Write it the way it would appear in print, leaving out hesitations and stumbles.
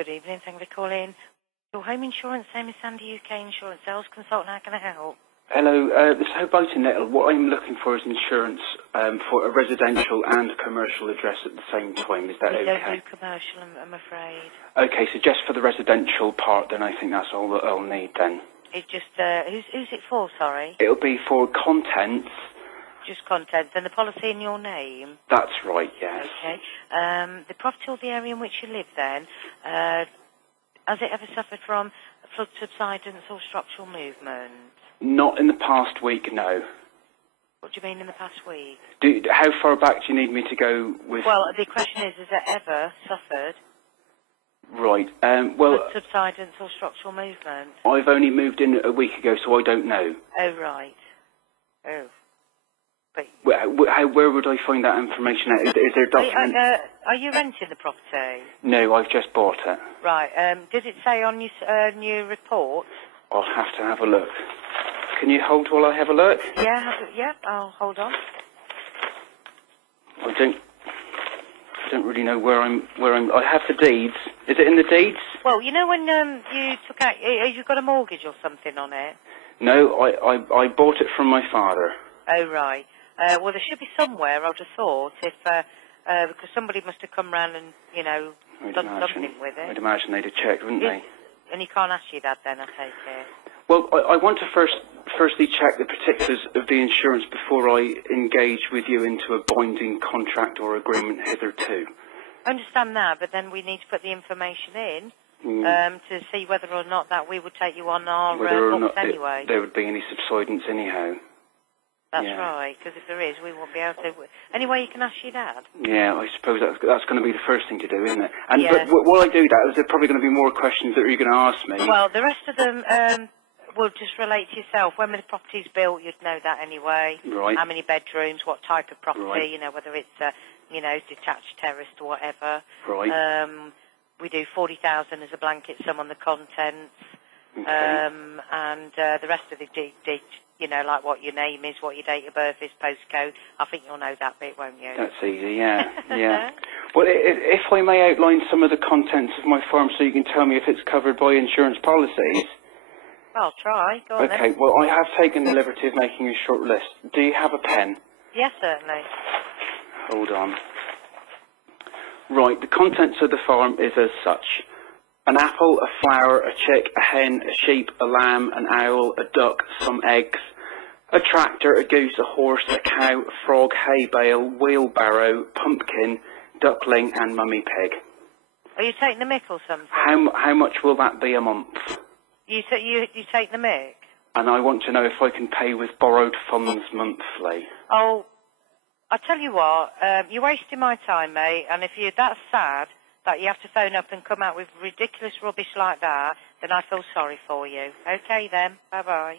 Good evening. Thank you for calling. Your home insurance, name is Sandy, UK Insurance Sales Consultant. How can I help? Hello, this is Hobart Nettle. What I'm looking for is insurance for a residential and commercial address at the same time. Is that okay? We don't do commercial, I'm afraid. Okay, so just for the residential part, then I think that's all that I'll need then. It's just, who's it for, sorry? It'll be for contents. Just contents, and the policy in your name? That's right, yes. Okay. The property or the area in which you live then, has it ever suffered from flood subsidence or structural movement? Not in the past week, no. What do you mean in the past week? How far back do you need me to go with... Well, the question is it ever suffered? Right, well... Flood subsidence or structural movement? I've only moved in a week ago, so I don't know. Oh, right. Oh. But where would I find that information out? Is there a document? Are you renting the property? No, I've just bought it. Right. Does it say on your new report? I'll have to have a look. Can you hold while I have a look? Yeah, I'll hold on. I don't really know where I'm. I have the deeds. Is it in the deeds? Well, you know when you took out, you got a mortgage or something on it? No, I bought it from my father. Oh right. Well, there should be somewhere. I'd have thought if because somebody must have come round and done something with it. I'd imagine they'd have checked, wouldn't they? And he can't ask you that then, I take it. Well, I want to firstly check the particulars of the insurance before I engage with you into a binding contract or agreement hitherto. I understand that, but then we need to put the information in to see whether or not that we would take you on our books anyway. There would be any subsidence anyhow. That's right, because if there is, we won't be able to... Anyway, you can ask your dad. Yeah, I suppose that's going to be the first thing to do, isn't it? And but while I do that, is there probably going to be more questions that you're going to ask me? Well, the rest of them will just relate to yourself. When the property's built, you'd know that anyway. Right. How many bedrooms, what type of property, right. Whether it's, detached, terraced or whatever. Right. We do 40,000 as a blanket sum on the contents. Okay. And the rest of the like what your name is, what your date of birth is, postcode. I think you'll know that bit, won't you? That's easy, yeah, yeah. Well, if I may outline some of the contents of my farm so you can tell me if it's covered by insurance policies. I'll try. Go on then. Okay, well, I have taken the liberty of making a short list. Do you have a pen? Yes, certainly. Hold on. Right, the contents of the farm is as such. An apple, a flower, a chick, a hen, a sheep, a lamb, an owl, a duck, some eggs, a tractor, a goose, a horse, a cow, a frog, hay bale, wheelbarrow, pumpkin, duckling and mummy pig. Are you taking the mick or something? How much will that be a month? You take the mick? And I want to know if I can pay with borrowed funds monthly. Oh, I tell you what, you're wasting my time, mate, and if you're that sad that you have to phone up and come out with ridiculous rubbish like that, then I feel sorry for you. Okay then, bye-bye.